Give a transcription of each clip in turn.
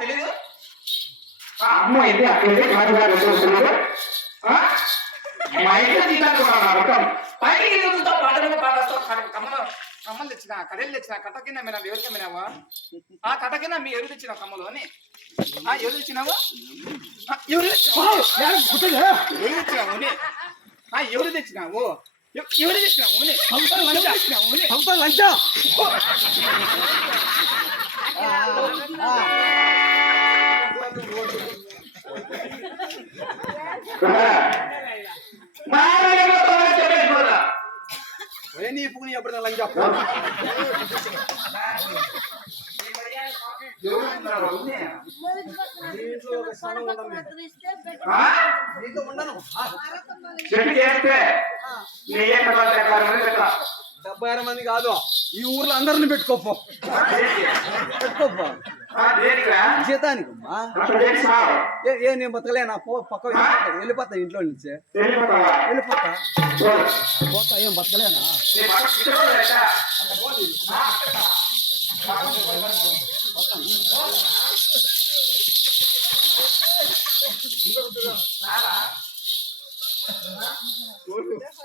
తెలీదు? అమ్మ ఇది అక్కడ రాజుగారు చూస్తున్నారు మా ఇంట్లో తీసుకోవాలి రకం పైకి ఎదుగుతా పాటలు పాడేస్తావు? కమ్మలు కమ్మలు తెచ్చిన కడలు తెచ్చిన కట్ట కింద మీద ఎవరికి అమ్మినావా ఆ కట్ట కింద మీ ఎవరు తెచ్చిన కమ్మలు అని? ఆ ఎవరు తెచ్చినావు? ఎవరు తెచ్చినావు? ఎవరు తెచ్చినావు ఎవరు తెచ్చినావు? తెచ్చినావు లంచ. డెబ్బై ఆరు మంది కాదు ఈ ఊర్లో అందరిని పెట్టుకోపో. పెట్టుకోపో. జీతానికి ఏ ఏ నేను బతకలేనా పో పక్క వెళ్ళిపోతా. ఇంట్లో నుంచి. వెళ్ళిపోతా. పోతా ఏం బతకలేనా?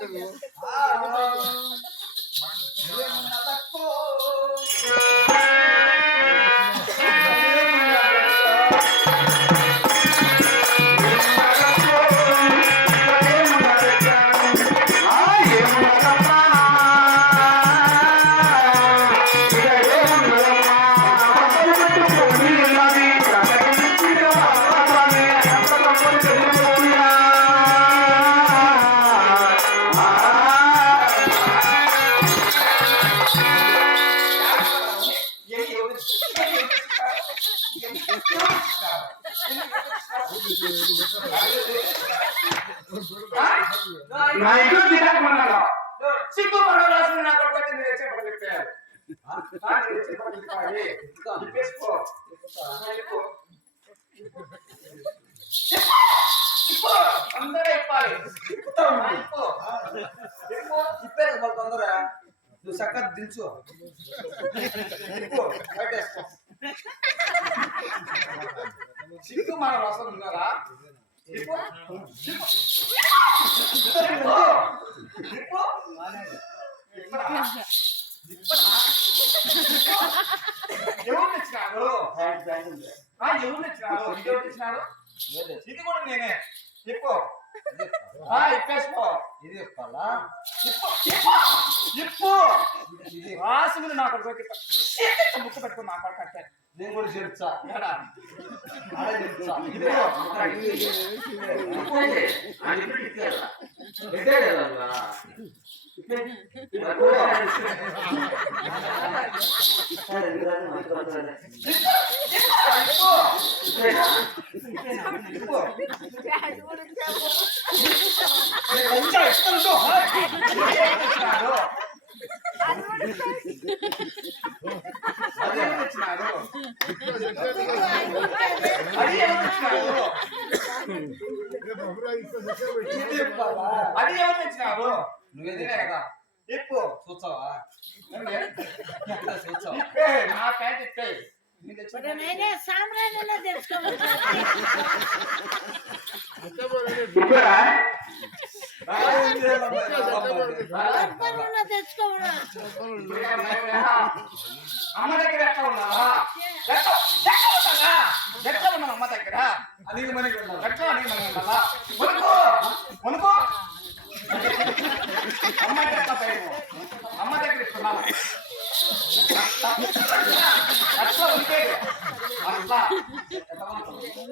నీ నా ఇంట్లో తిరగమన్నాను సిగ్గు మనం నా కొడుకు నేను అందరూ ఇప్పాలి. ఇప్పు. తొందర నువ్వు చక్కగా దించు. సిగ్గు మన రసం ఉన్నారా? ఎవరు తెచ్చినారు? ఎవరు తెచ్చినారు? ఇది కూడా నేనే. చెప్పు ఇప్పేసుకో. ఇది చెప్పాలా ఇప్పు. ఇప్పు. ఇప్పు రాసుకుని నా కొడుకు ముక్కు పెట్టుకుని నా కొడుకు అంటే నేను కూడా చేర్చా. ఏడా? ఆడ చేర్చా ఇప్పు అది అది అది కదా ఇప్పు నా ప్యాంట్ ఇప్పే నేనే సామ్రాజ్యంలో తెలుసుకోవాలి అమ్మ దగ్గర ఎక్కడ ఉన్నావా ఎక్కడ ఎక్కడ ఉన్నావా ఎక్కడ ఉన్నావు అమ్మ దగ్గర అది మనకి ఉండాలి ఎక్కడ అని మనం ఉండాలా వనుకో వనుకో అమ్మ దగ్గర ఎక్కడ పోయావు? అమ్మ దగ్గర ఇస్తున్నావా అట్లా ఉంటేది అట్లా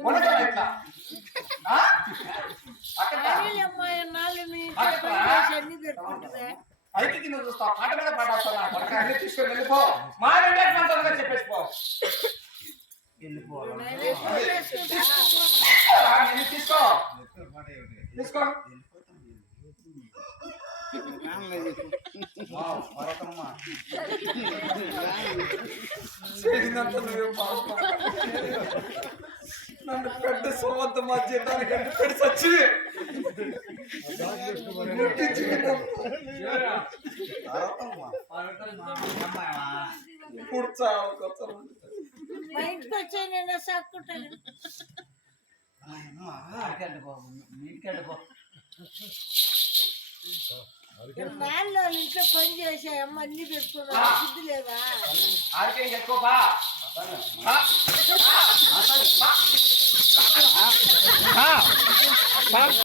వనుకో ఎట్లా అయితే కింద చూస్తావు. పాట మీద పాట వస్తావు తీసుకొని వెళ్ళిపో. మా రెండే పంతొమ్మిదిగా చెప్పేసిపో తీసుకో. తీసుకో. చేసినంత నువ్వే నన్ను పెద్ద సోమంత మా జీతానికి అంటే పెట్టి సచ్చి కొత్త వచ్చే నేను సాక్కుంటాను నాన్న ఇంట్లో పని చేసా అమ్మ అన్ని పెట్టుకున్నా బుద్ధి లేదా ఆడికి ఎక్కువ હા. હા.